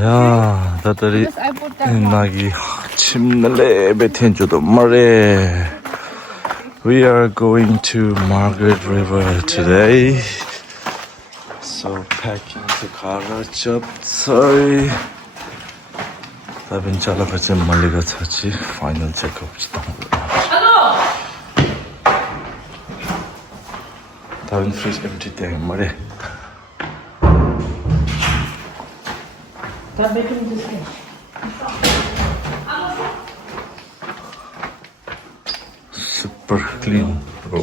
야, 다들이 나기 침날래 베텐조도 말해. We are going to Margaret River today. So packing the car up. Sorry. 다빈 잘라가지 말리가 차지. 파이널 체크 없지도. 다빈 fridge empty 때 말해. Super clean, bro.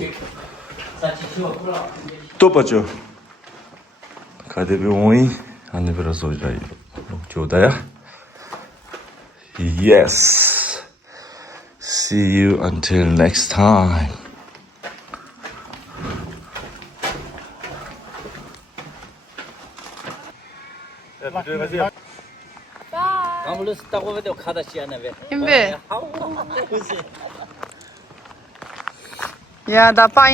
또 빠져. 가데비 오이 안에 들어서 오자이. 조다야. Yes. See you until next time. Ja, da pa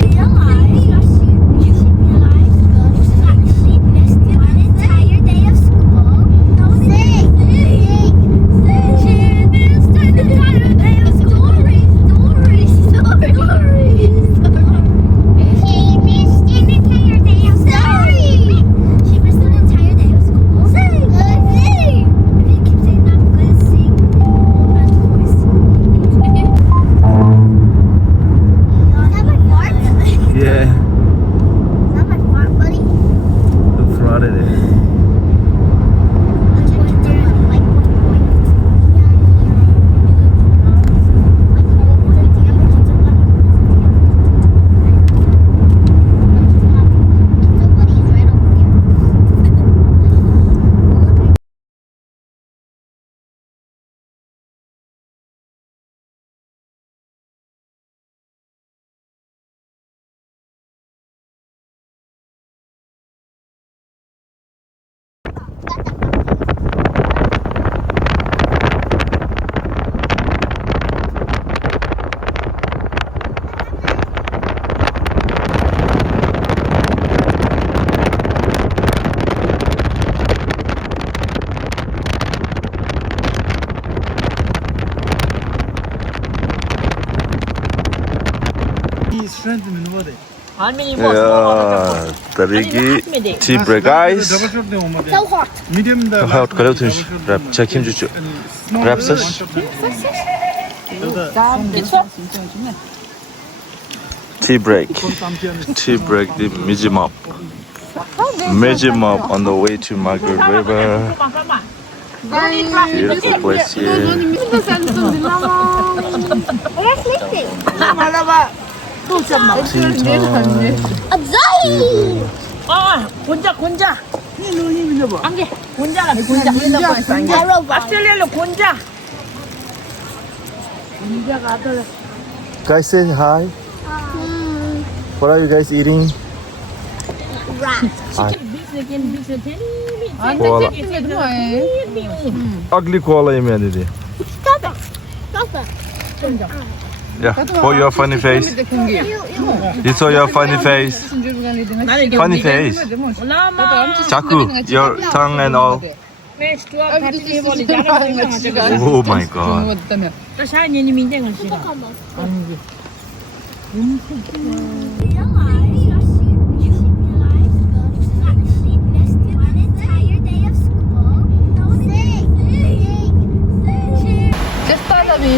Yeah, tarigi tea break, guys. So hot. Hot, karaw tunç. Rap, çekim cucu. Rap saç. Tea break. Tea break, the Mijimop. Mijimop on the way to Margaret River. Beautiful place here. Tea time. 곤자. 안개. 곤자가 곤자. 아스트레일리아 곤자. Guys, say hi. What are you guys eating? Koala. Ugly koala yemeği dedi. Yeah, for your funny face. You saw your funny face. Funny face. Jaku, your tongue and all. Oh my god.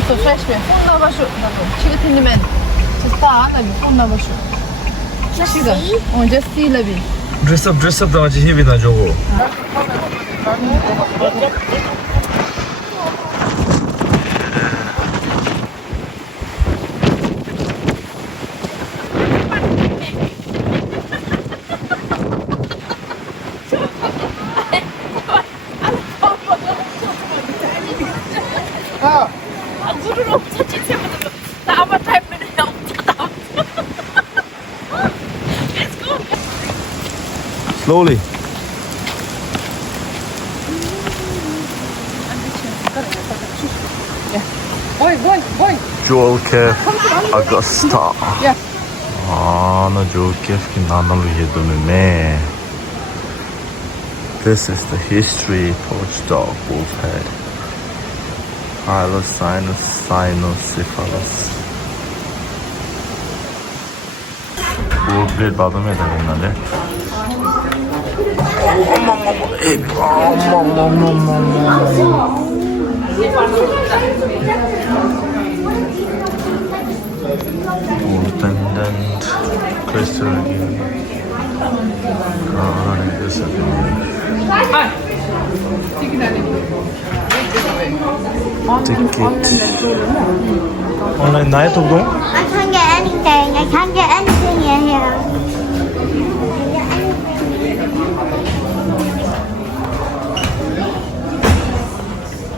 So fresh me. Phone number shoot. Chicken thin man. Just start na phone number shoot. Just see labi. Dress up da aji heavy na jogo. Slowly. Boy. Jewel Cave, Augusta. Yeah. 나 Jewel Cave की नाना लोग ये तो मैं This is the history poached dog wolf head. Hylosinus cynocephalus. wolfblade 받으면 되겠는데? Wolf pendant, crystal again. This again. Ticket. Online 나의 동동? I can't get anything. I can't get anything in here.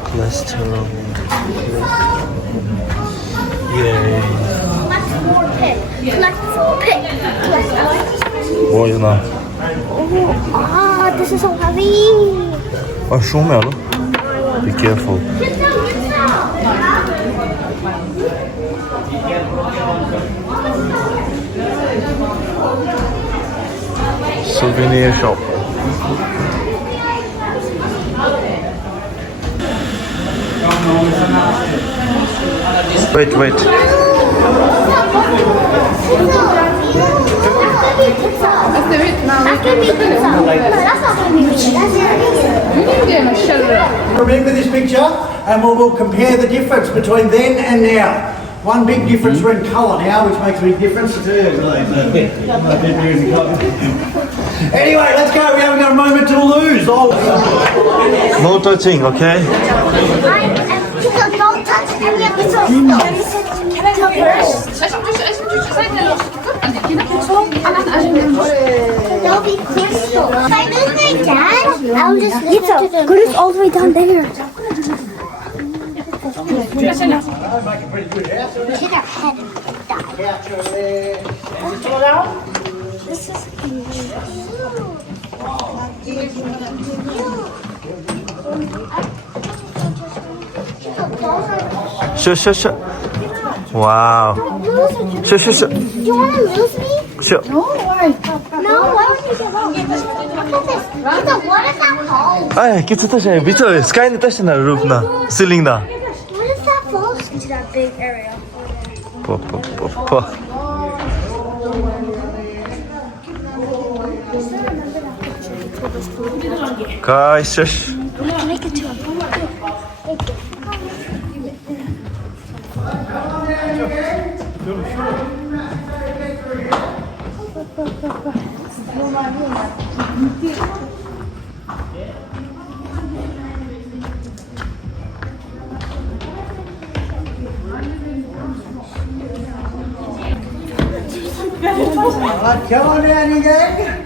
Cholesterol. Yay. Collect 4 pick. Collect 4 pick. 뭐 유나? Oh, this is so heavy. Show me. Be careful. Souvenir shop. Wait. Remember this picture, and we'll compare the difference between then and now. One big difference we're in colour now, which makes a big difference too. Anyway, let's go. We haven't got a moment to lose. No touching, okay? Don't touch any of the stuff. They'll be crystal. If I lose my dad, I'll just leave it to them. Good, all the way down there. Hit our head and die. This is Sure. Wow. Sure. Do you want to lose me? Sure. No, why? No, why don't you give up? Look at this. Look at what is that hole? Ay, kita taşı. Bito, sky ni taşı na roof na, ceiling na. What is that falls into that big area? Po. Guys, shush. Make it to him. Come on down, you gang.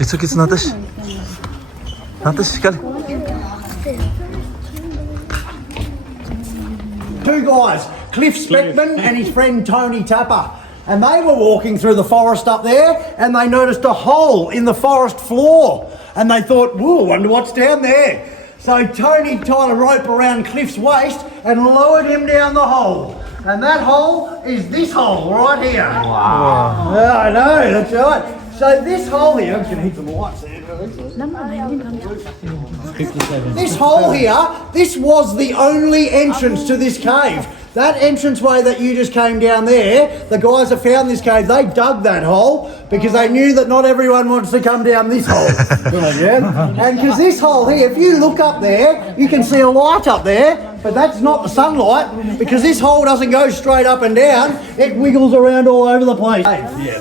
It's Natash. Natash, come. Two guys, Cliff Speckman and his friend Tony Tapper. And they were walking through the forest up there and they noticed a hole in the forest floor. And they thought, whoa, wonder what's down there. So Tony tied a rope around Cliff's waist and lowered him down the hole. And that hole is this hole right here. Wow. Yeah, I know, that's right. So this hole here, I'm just going to hit some lights there. This hole here, this was the only entrance to this cave. That entranceway that you just came down there, the guys that found this cave, they dug that hole because they knew that not everyone wants to come down this hole. And because this hole here, if you look up there, you can see a light up there, but that's not the sunlight because this hole doesn't go straight up and down, it wiggles around all over the place. Yeah.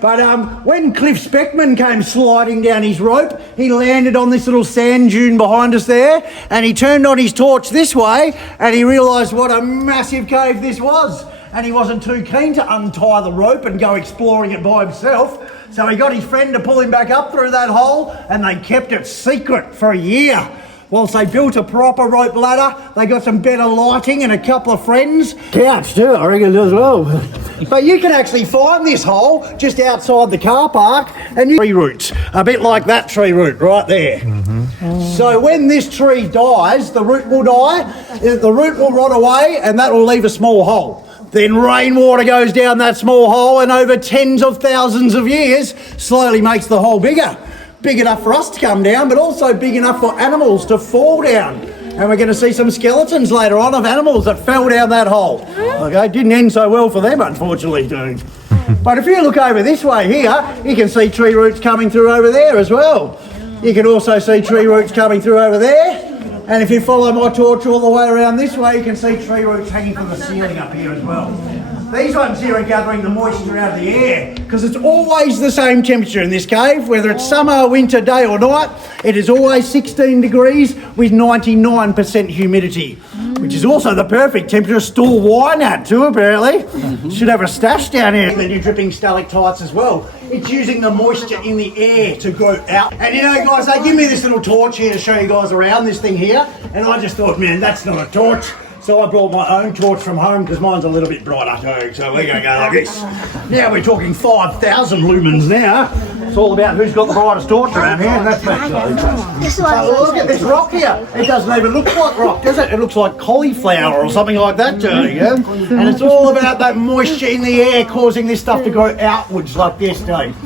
But when Cliff Speckman came sliding down his rope, he landed on this little sand dune behind us there, and he turned on his torch this way, and he realised what a massive cave this was. And he wasn't too keen to untie the rope and go exploring it by himself, so he got his friend to pull him back up through that hole, and they kept it secret for a year. whilst they built a proper rope ladder. They got some better lighting and a couple of friends. Couch too, I reckon, as well. But you can actually find this hole just outside the car park, and tree roots, a bit like that tree root right there. So when this tree dies, the root will die, the root will rot away, and that will leave a small hole. Then rainwater goes down that small hole, and over tens of thousands of years slowly makes the hole bigger. Big enough for us to come down, but also big enough for animals to fall down. And we're going to see some skeletons later on of animals that fell down that hole. Okay, didn't end so well for them, unfortunately, dude. But if you look over this way here, you can see tree roots coming through over there as well. You can also see tree roots coming through over there. And if you follow my torch all the way around this way, you can see tree roots hanging from the ceiling up here as well. These ones here are gathering the moisture out of the air because it's always the same temperature in this cave, whether it's summer, winter, day or night. It is always 16 degrees with 99% humidity, which is also the perfect temperature to store wine at too, apparently. Should have a stash down here. And then you're dripping stalactites as well. It's using the moisture in the air to go out. And you know, guys, they give me this little torch here to show you guys around this thing here. And I just thought, man, that's not a torch. So I brought my own torch from home because mine's a little bit brighter too. So we're going to go like this. Now we're talking 5,000 lumens now. It's all about who's got the brightest torch around here, and that's me. So look at this rock here. It doesn't even look like rock, does it? It looks like cauliflower or something like that, Johnny. Yeah? And it's all about that moisture in the air causing this stuff to go outwards like this, Dave.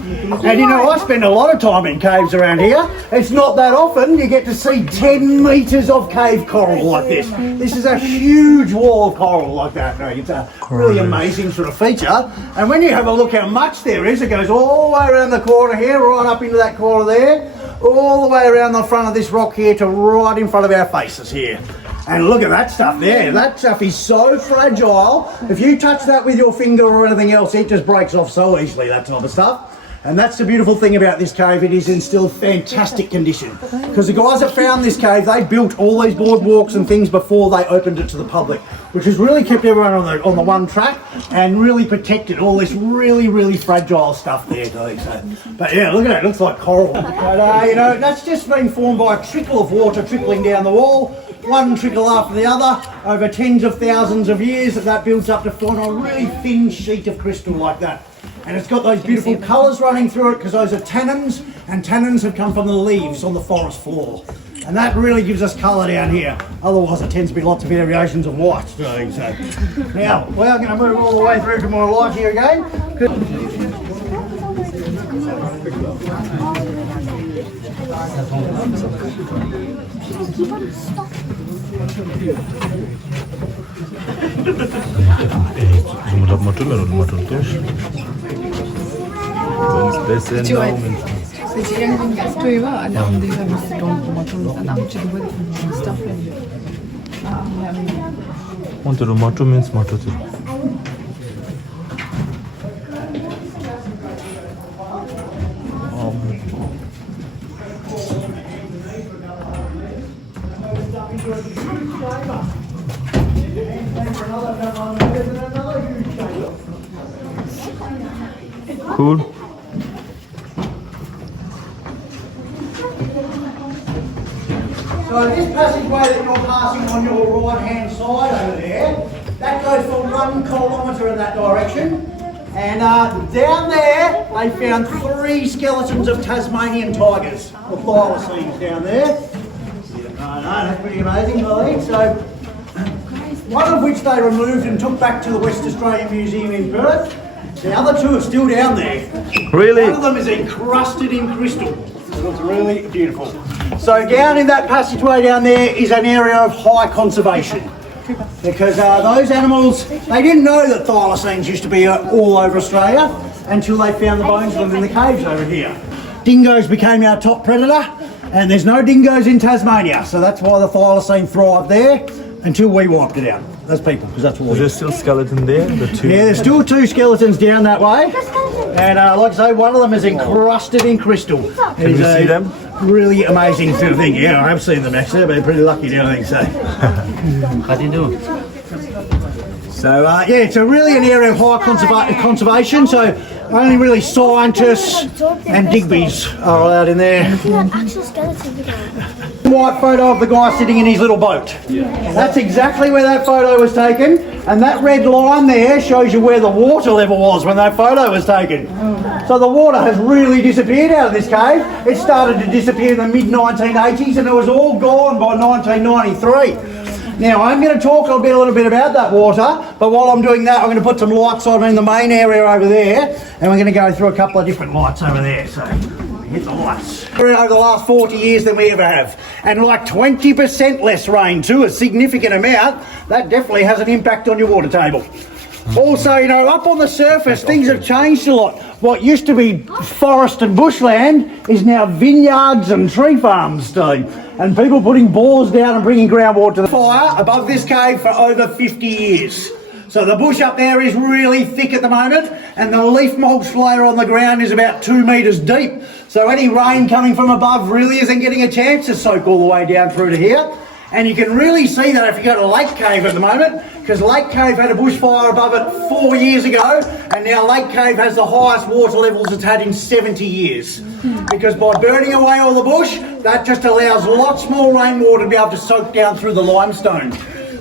And you know, I spend a lot of time in caves around here. It's not that often you get to see 10 metres of cave coral like this. This is a huge wall of coral like that. It's a really amazing sort of feature. And when you have a look how much there is, it goes all the way around the corner here, right up into that corner there, all the way around the front of this rock here to right in front of our faces here. And look at that stuff there. That stuff is so fragile. If you touch that with your finger or anything else, it just breaks off so easily, that type of stuff. And that's the beautiful thing about this cave. It is in still fantastic condition. Because the guys that found this cave, they built all these boardwalks and things before they opened it to the public, which has really kept everyone on the one track and really protected all this really fragile stuff there too. So, but yeah, look at it. It looks like coral. But you know, that's just been formed by a trickle of water trickling down the wall. One trickle after the other over tens of thousands of years. That builds up to form a really thin sheet of crystal like that. And it's got those beautiful colours running through it because those are tannins, and tannins have come from the leaves on the forest floor. And that really gives us colour down here. Otherwise it tends to be lots of variations of white. So, now, we're going to move all the way through to my light here again. Tomato means tomato. Cool. So this passageway that you're passing on your right hand side over there, that goes for 1 kilometre in that direction. And down there, they found 3 skeletons of Tasmanian tigers, or thylacines down there. No, that's pretty amazing, I think. So, one of which they removed and took back to the West Australian Museum in Perth. The other 2 are still down there. Really? One of them is encrusted in crystal. It looks really beautiful. So down in that passageway down there is an area of high conservation. Because those animals, they didn't know that thylacines used to be all over Australia until they found the bones of them in the caves over here. Dingoes became our top predator, and there's no dingoes in Tasmania, so that's why the thylacine thrived there until we wiped it out. Those people, because that's what we. There's still skeleton there. The 2. Yeah, there's still 2 skeletons down that way, and like I say, one of them is encrusted in crystal. Can you see them? Really amazing sort of thing. Yeah, I have seen them actually. I've been pretty lucky down there, so. How do you do? So yeah, it's really an area of high conservation. So only really scientists and Digby's are allowed in there. Actual skeleton. White photo of the guy sitting in his little boat. That's exactly where that photo was taken, and that red line there shows you where the water level was when that photo was taken. So the water has really disappeared out of this cave. It started to disappear in the mid-1980s and it was all gone by 1993. Now I'm going to talk a little bit about that water, but while I'm doing that I'm going to put some lights on in the main area over there, and we're going to go through a couple of different lights over there. So hit the lights. Over the last 40 years than we ever have, and like 20% less rain too, a significant amount. That definitely has an impact on your water table. Also, you know, up on the surface things have changed a lot. What used to be forest and bushland is now vineyards and tree farms too, and people putting bores down and bringing groundwater to the fire above this cave for over 50 years. So the bush up there is really thick at the moment, and the leaf mulch layer on the ground is about 2 metres deep. So any rain coming from above really isn't getting a chance to soak all the way down through to here. And you can really see that if you go to Lake Cave at the moment, because Lake Cave had a bushfire above it 4 years ago, and now Lake Cave has the highest water levels it's had in 70 years. Because by burning away all the bush, that just allows lots more rainwater to be able to soak down through the limestone.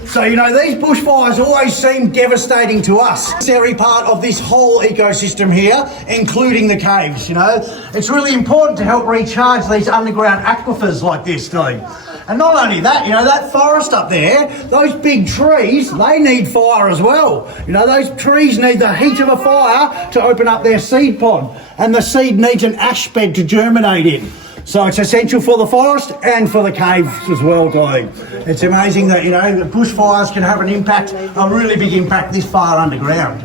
So, you know, these bushfires always seem devastating to us. It's every part of this whole ecosystem here, including the caves, you know. It's really important to help recharge these underground aquifers like this thing. And not only that, you know, that forest up there, those big trees, they need fire as well. You know, those trees need the heat of a fire to open up their seed pod. And the seed needs an ash bed to germinate in. So it's essential for the forest and for the caves as well, Chloe. It's amazing that, you know, the bushfires can have an impact, a really big impact this far underground.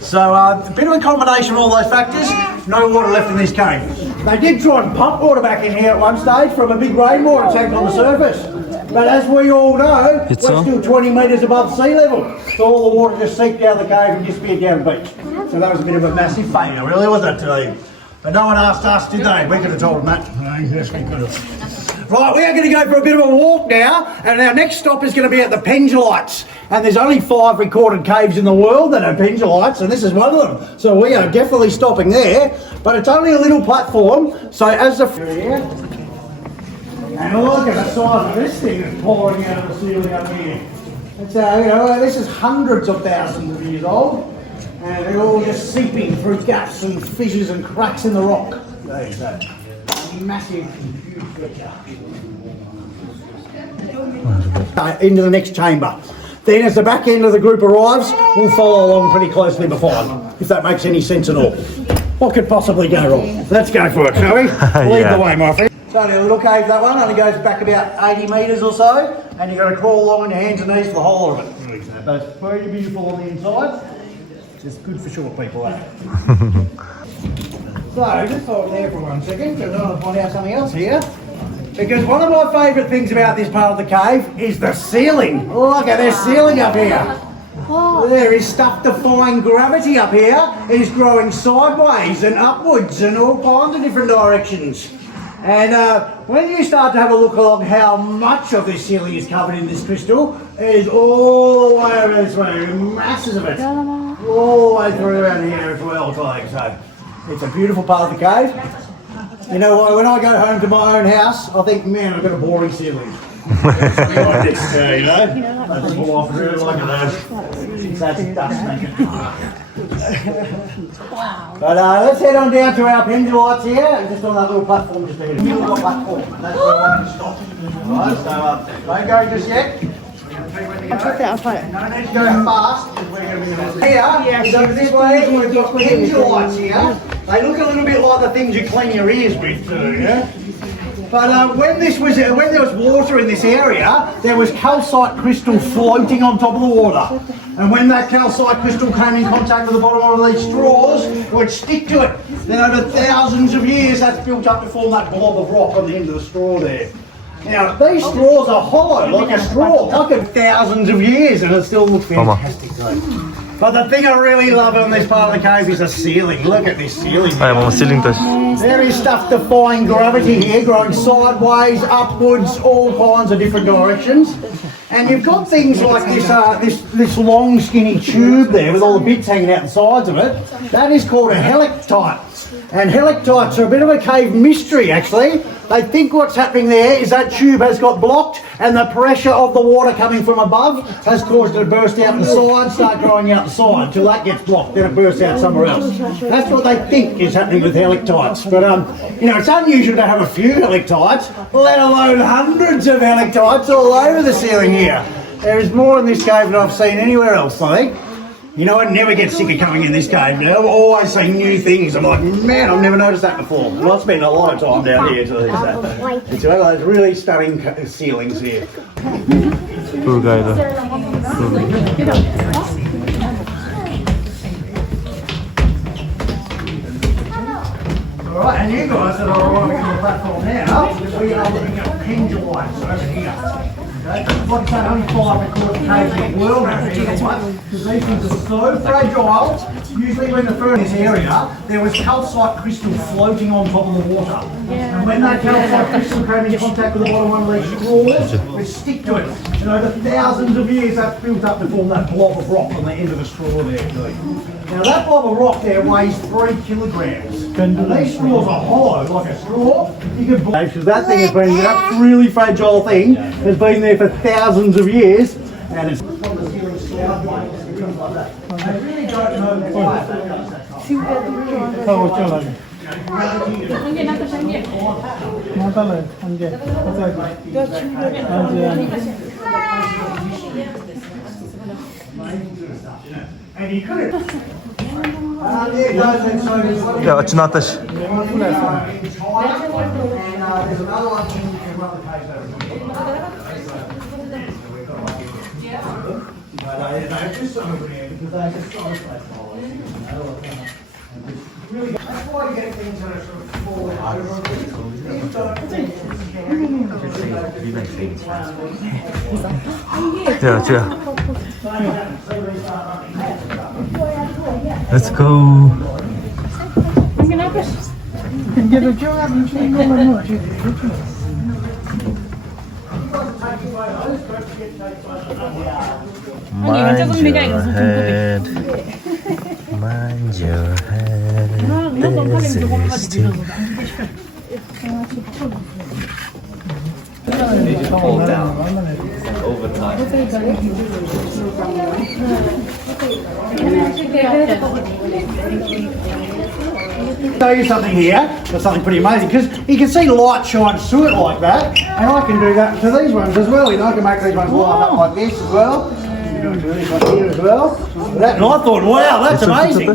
So a bit of a combination of all those factors, no water left in this cave. They did try and pump water back in here at one stage from a big rainwater tank on the surface. But as we all know, we're still 20 metres above sea level. So all the water just seeped down the cave and disappeared down the beach. So that was a bit of a massive failure, really, wasn't it? But no one asked us, did they? We could have told them that. Yes, we could have. Right, we are going to go for a bit of a walk now, and our next stop is going to be at the Pendullites. And there's only 5 recorded caves in the world that have Pendullites, and this is one of them. So we are definitely stopping there, but it's only a little platform. So as the here, and look at the size of this thing that's pouring out of the ceiling up here. It's you know, this is hundreds of thousands of years old. And they're all just seeping through gaps and fissures and cracks in the rock. There you go. Massive, huge feature. Into the next chamber. Then as the back end of the group arrives, we'll follow along pretty closely behind, if that makes any sense at all. What could possibly go wrong? Let's go for it, shall we? Lead the way, my friend. It's only a little cave, that one. Only goes back about 80 metres or so. And you've got to crawl along on your hands and knees for the whole of it. That's pretty beautiful on the inside. It's good for short people, that. So, just hold there for 1 second, because I want to point out something else here. Because one of my favourite things about this part of the cave is the ceiling. Look at this ceiling up here. Oh. There is stuff defying gravity up here. It is growing sideways and upwards and all kinds of different directions. And when you start to have a look along how much of this ceiling is covered in this crystal, it is all the way over this way, masses of it. All the way through around here as well, so it's a beautiful part of the cave. You know, when I go home to my own house, I think, man, I've got a boring ceiling. Like this, you know? I just pull off really like those. That's dust making. Wow. But let's head on down to our Pendullites here, just on that little platform just ahead. Middle of the platform. That's where I want to stop. Right, so don't go just yet. I'll put that, I'll put it. No need to go fast. Here, so this way, we've got Pendullites here. They look a little bit like the things you clean your ears with too, yeah? But when there was water in this area, there was calcite crystal floating on top of the water. And when that calcite crystal came in contact with the bottom of these straws, it would stick to it. Then over thousands of years, that's built up to form that blob of rock on the end of the straw there. Now, these straws are hollow, like a straw, like a thousands of years, and it still looks fantastic. But the thing I really love on this part of the cave is the ceiling. Look at this ceiling. There is stuff defying gravity here, growing sideways, upwards, all kinds of different directions. And you've got things like this long skinny tube there with all the bits hanging out the sides of it. That is called a helictite. And helictites are a bit of a cave mystery actually. They think what's happening there is that tube has got blocked and the pressure of the water coming from above has caused it to burst out the side, start growing out the side until that gets blocked, then it bursts out somewhere else. That's what they think is happening with helictites. But, you know, it's unusual to have a few helictites, let alone hundreds of helictites all over the ceiling here. There is more in this cave than I've seen anywhere else, I think. You know, I never get sick of coming in this cave now. I've always seen new things. I'm like, man, I've never noticed that before. And I've spent a lot of time down here. So it's one of those really stunning ceilings here. Tour guide. Alright, and you guys that are arriving on the platform now, we are looking at pendulums over here. Okay? Like I say, only 5 recorded caves in the world out here, because these things are so fragile. Usually when the furnace area, there was calcite crystal floating on top of the water. And when that calcite crystal came in contact with the bottom one of these straws, it would stick to it. And over thousands of years, that built up to form that blob of rock on the end of the straw there. Now that blob of rock there weighs 3 kilograms. And these straws are hollow, like a straw. You could because that thing has been, that really fragile thing has been there for thousands of years, and it's from the ceiling slide like that. I really don't know why that does that. And you could 야, açın ateş. 자, let's go. Mind your head. Mind your head. This is too. Show you something here, that's something pretty amazing, because you can see light shines through it like that, and I can do that to these ones as well. You know, I can make these ones light up like this as well. You can do this one here as well. And I thought, wow, that's amazing,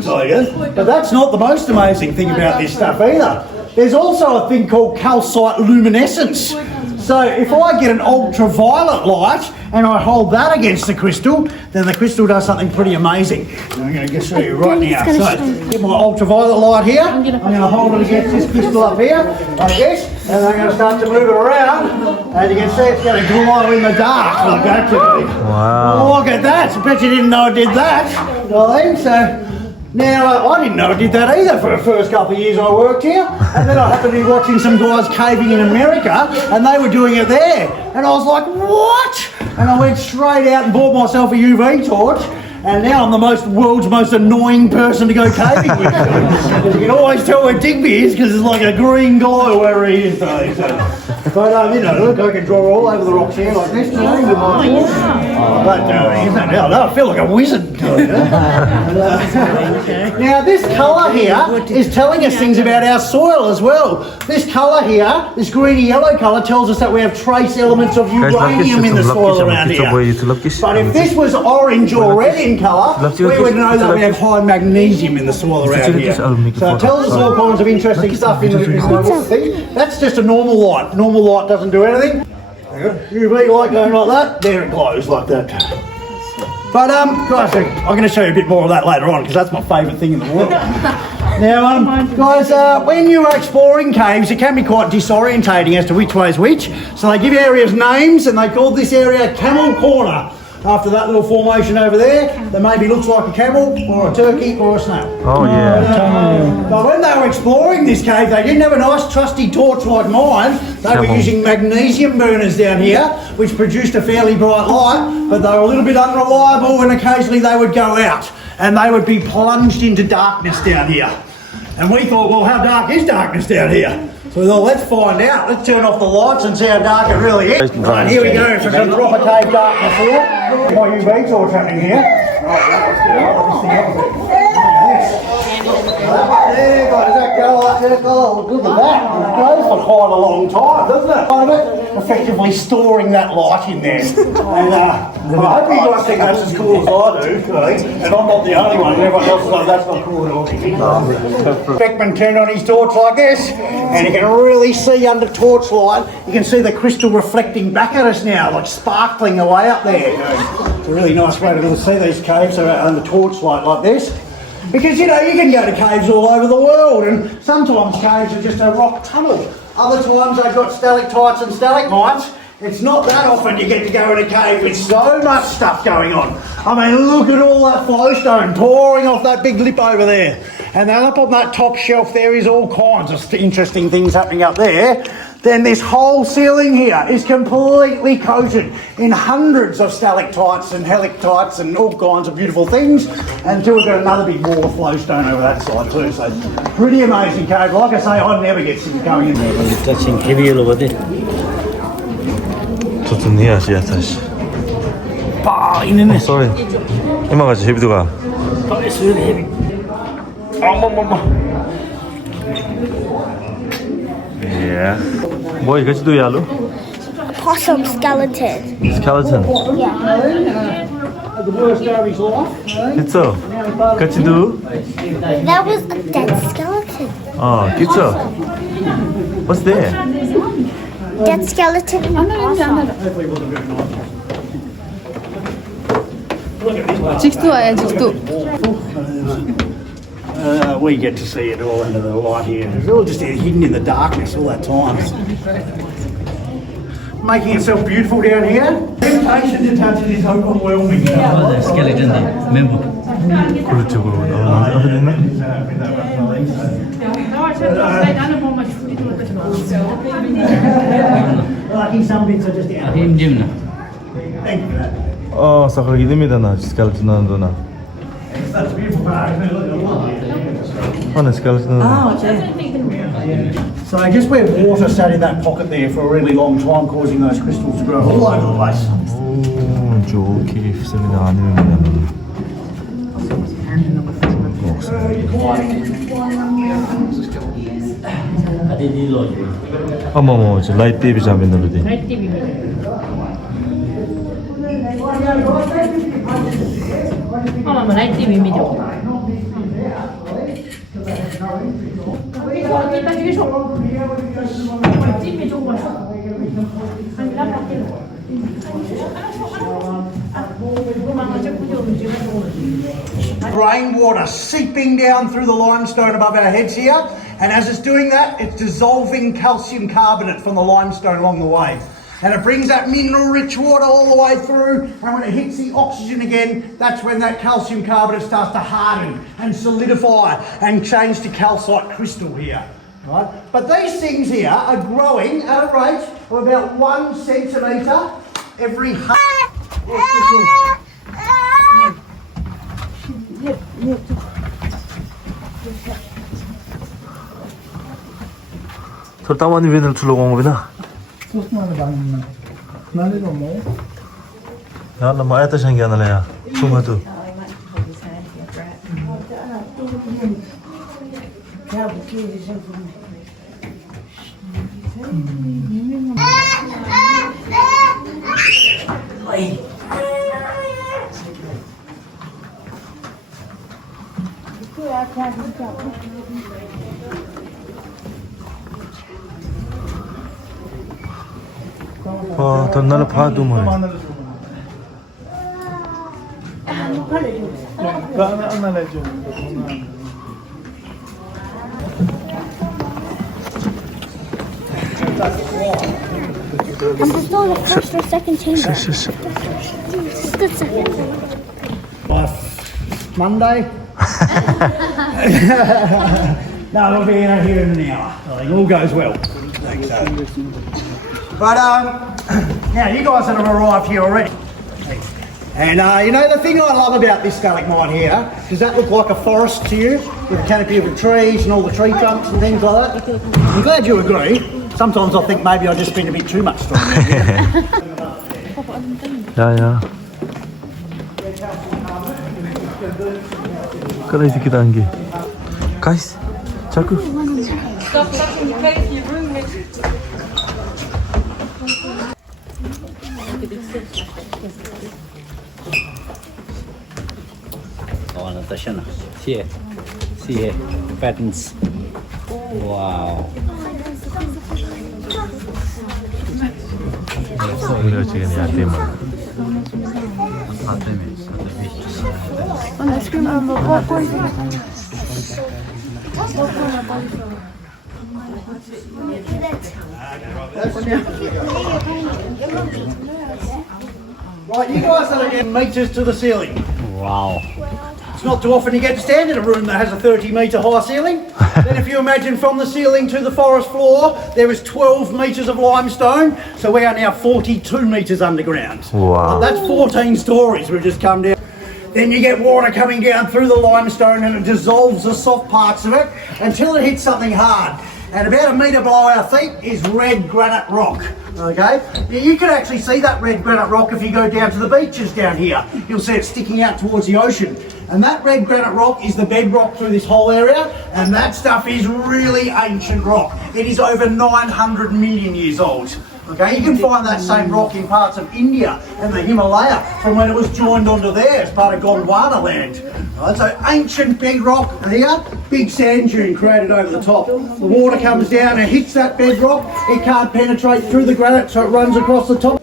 but that's not the most amazing thing about this stuff either. There's also a thing called calcite luminescence. So if I get an ultraviolet light and I hold that against the crystal, then the crystal does something pretty amazing. And I'm going to show you right now. So get my ultraviolet light here. I'm going to hold it against this crystal up here, like this, and I'm going to start to move it around. And you can see it's going to glow in the dark like that. Wow. Look at that. I bet you didn't know I did that. So now, I didn't know I did that either for the first couple of years I worked here. And then I happened to be watching some guys caving in America, and they were doing it there. And I was like, what? And I went straight out and bought myself a UV torch. And now I'm the world's most annoying person to go caving with. Because you can always tell where Digby is, because it's like a green glow wherever he is. But, you know, look, I can draw all over the rocks here like this. I feel like a wizard. Now, this colour here is telling us things about our soil as well. This colour here, this greeny yellow colour, tells us that we have trace elements of uranium in the soil around here. But if this was orange or red in colour, we would know that we have high magnesium in the soil around here. So it tells us all kinds of interesting stuff in the thing. That's just a normal light. Normal light doesn't do anything. UV light going like that, there it glows like that. But guys, I'm going to show you a bit more of that later on, because that's my favourite thing in the world. Now, guys, when you are exploring caves, it can be quite disorientating as to which way is which. So they give areas names, and they called this area Camel Corner, after that little formation over there that maybe looks like a camel or a turkey or a snail. Oh yeah. But when they were exploring this cave, they didn't have a nice trusty torch like mine. They were using magnesium burners down here, which produced a fairly bright light, but they were a little bit unreliable, and occasionally they would go out and they would be plunged into darkness down here. And we thought, well, how dark is darkness down here? So we thought, let's find out. Let's turn off the lights and see how dark it really is. Right, here we go. So some proper cave darkness here. My UV torch happening here. Right, let's get that up there, guys, that go up there. Oh, look at that. It goes for quite a long time, doesn't it? Kind of effectively storing that light in there. And well, I hope you guys think that's as cool as I do, and I'm not the only one. Everyone else is like, that's not cool at all. Beckman turned on his torch like this, and you can really see under torchlight, you can see the crystal reflecting back at us now, like sparkling away up there. It's a really nice way to see these caves under torchlight like this. Because, you know, you can go to caves all over the world, and sometimes caves are just a rock tunnel. Other times they've got stalactites and stalagmites. It's not that often you get to go in a cave with so much stuff going on. I mean, look at all that flowstone pouring off that big lip over there. And then up on that top shelf there is all kinds of interesting things happening up there. Then this whole ceiling here is completely coated in hundreds of stalactites and helictites and all kinds of beautiful things. Until we've got another big wall of flowstone over that side too. So pretty amazing cave. Like I say, I never get sick of going in there. touching heavy over there. 좋던데요, 다시. Ah, in the Sorry. Emma 같이 헤비도가. It's really heavy. Yeah. 뭐 이거지 도 야로? Possum skeleton. Skeleton. Yeah. The worst day of his life. 그쵸? 같이 도? That was a dead skeleton. 그쵸? What's there? Dead skeleton. Hopefully it wasn't very nice. Look at this one. 직도 아야 직도. We get to see it all under the light here. It's all just hidden in the darkness all that time. Making itself beautiful down here. Temptation to touch it is overwhelming. Oh, the skeleton there. Remember? 그렇죠, 그러면. Lucky some bits are just out. Him, Jim. Thank you for that. saka gidemedi na skeleton na. That's a beautiful part, isn't it? Look at all Ano skeleton na. So just where water sat in that pocket there for a really long time, causing those crystals to grow all over the place. 오, 좋게 휩쓸리다 아니면 어머머, 저 라이트 TV 잠에 넣어도 라이트 TV입니다. 어머머, 라이트 TV입니다. Rainwater seeping down through the limestone above our heads here, and as it's doing that, it's dissolving calcium carbonate from the limestone along the way. And it brings that mineral-rich water all the way through, and when it hits the oxygen again, that's when that calcium carbonate starts to harden and solidify and change to calcite crystal here. Right? But these things here are growing at a rate of about 1 centimetre every 저 따만이 왜들 둘러간 거구나. 야, 나 마야타 생기 안 할래야. 총아도. 와, 덧날라 봐도 뭐. I'm just on the first or second chamber. Just the second. Monday. No, it'll be out here in an hour. I think all goes well. Thanks, But now you guys that have arrived here already. And you know, the thing I love about this stalagmite here, does that look like a forest to you? With a canopy of the trees and all the tree trunks and things like that? I'm glad you agree. Sometimes I think maybe I just spend a bit too much time there. 야야. Crazy kita anggi. Guys, 자꾸. Oh, Natasha, see here, patterns. Wow. Udah chicken ya tema. Right, you guys are getting metres to the ceiling. Wow. It's not too often you get to stand in a room that has a 30-metre high ceiling. Then if you imagine from the ceiling to the forest floor, there is 12 metres of limestone. So we are now 42 metres underground. Wow. That's 14 stories we've just come down. Then you get water coming down through the limestone and it dissolves the soft parts of it until it hits something hard. And about a metre below our feet is red granite rock. Okay, you can actually see that red granite rock if you go down to the beaches down here. You'll see it sticking out towards the ocean. And that red granite rock is the bedrock through this whole area, and that stuff is really ancient rock. It is over 900 million years old. Okay, you can find that same rock in parts of India and the Himalaya from when it was joined onto there as part of Gondwana land. Right, so ancient bedrock here, big sand dune created over the top. The water comes down and hits that bedrock. It can't penetrate through the granite, so it runs across the top.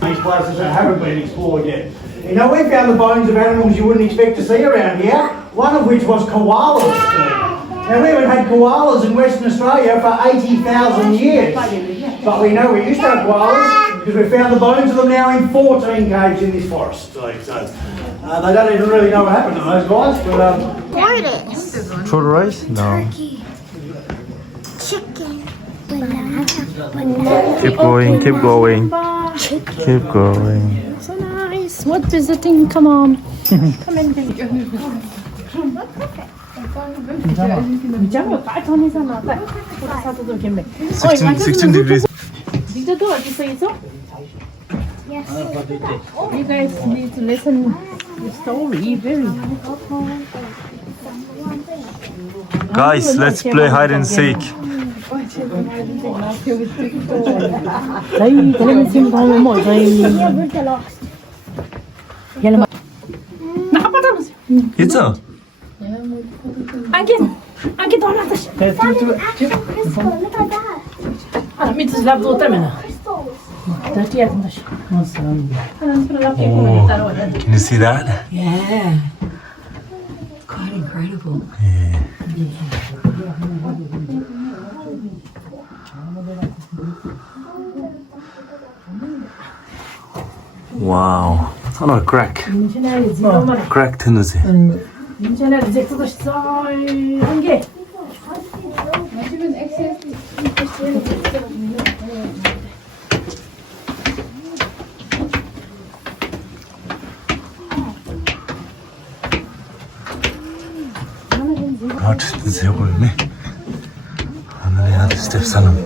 These places that haven't been explored yet. You know, we found the bones of animals you wouldn't expect to see around here, one of which was koalas. Now, we haven't had koalas in Western Australia for 80,000 years. But we know we used to have koalas because we found the bones of them now in 14 caves in this forest. So they don't even really know what happened to those guys. But Troll rice? No. Chicken. Banana. Keep going, keep going. Keep going. So nice. What is the thing? Come on. Come in. 미장을 빨간이잖아. 사도도 괜찮네. 16 degrees. 니들도 어디 서 있어? You guys need to listen the story very. Guys, let's play hide and seek. زي كلام السيم ده مو زي يلا ما نحبطها 있어? 안기 더 나다시 Look at that. 아 밑에서 랍도 때문에 dirty as 다시 Can you see that? yeah quite incredible Yeah. Wow. 하나 crack. Crack 테누지. 민찬아 이제 또 한개 What is it with me? I'm gonna have to step salon.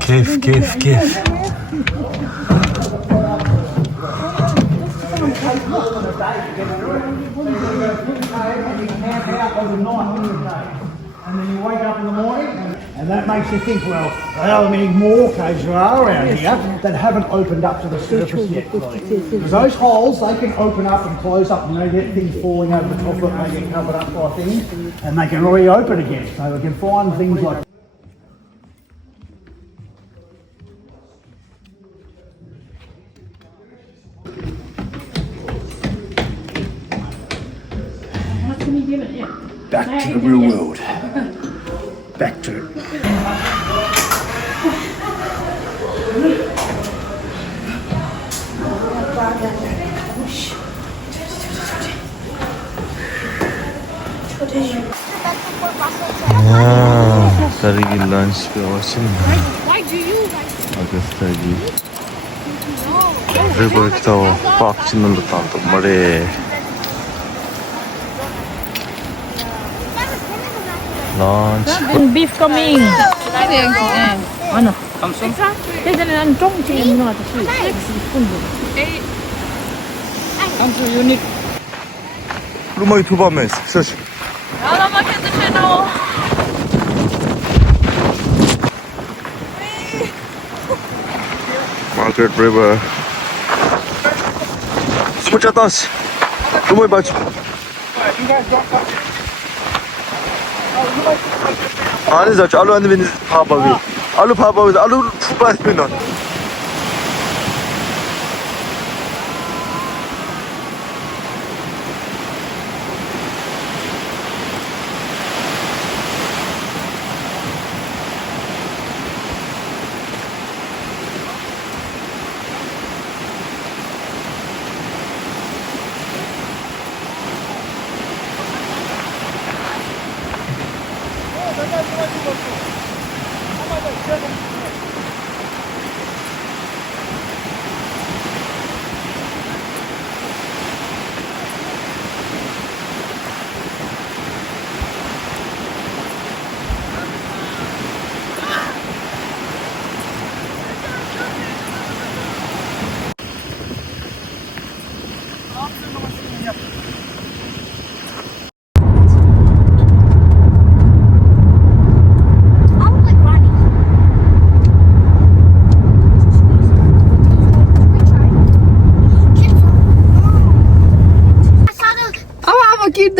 كيف And then you wake up in the morning and that makes you think, well, how many more caves there are around here that haven't opened up to the surface yet. Because those holes, they can open up and close up and they get things falling over the top of it, they get covered up by things and they can reopen again. So we can find things like back to the real world. Back to it. सारी की lunch पे watching Augusta की river तो park चिन्ह तो तांतो मरे lunch beef coming. Ano? Kamsong? Kaya na chong chicken mo natin siya. Kamsong unit. 루마이 두 밤에 스시 Market River 스무차 다시 루마이 바치 아니 저 알루 안 되면 파바위 알루 파바위 알루 푸바이면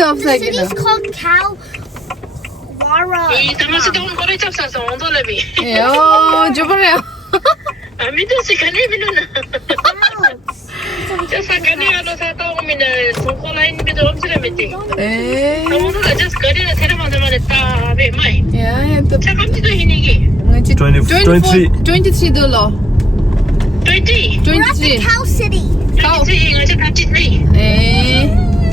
The city's called Cowara. $23. 20. We're at the Cow City.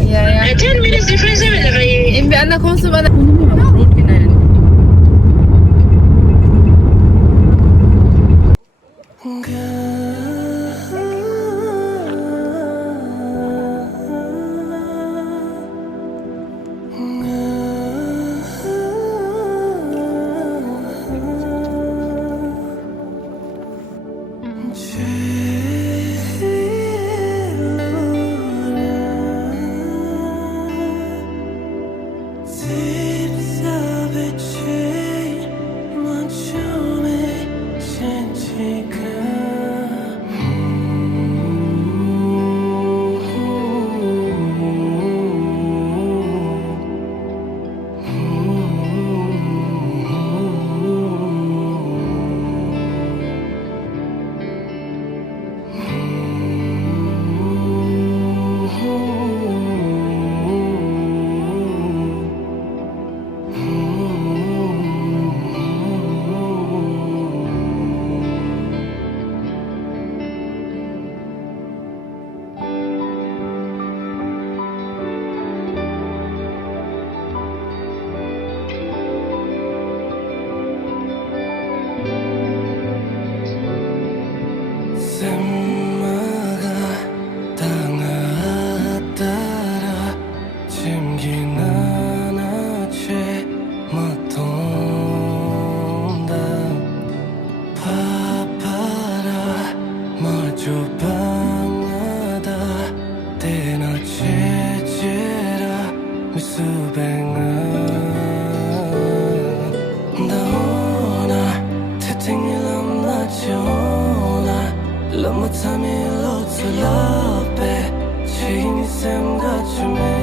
Yeah. 10 minutes difference Imbe anak konsum ada. Love my time in low to love, babe. Change them got you, man.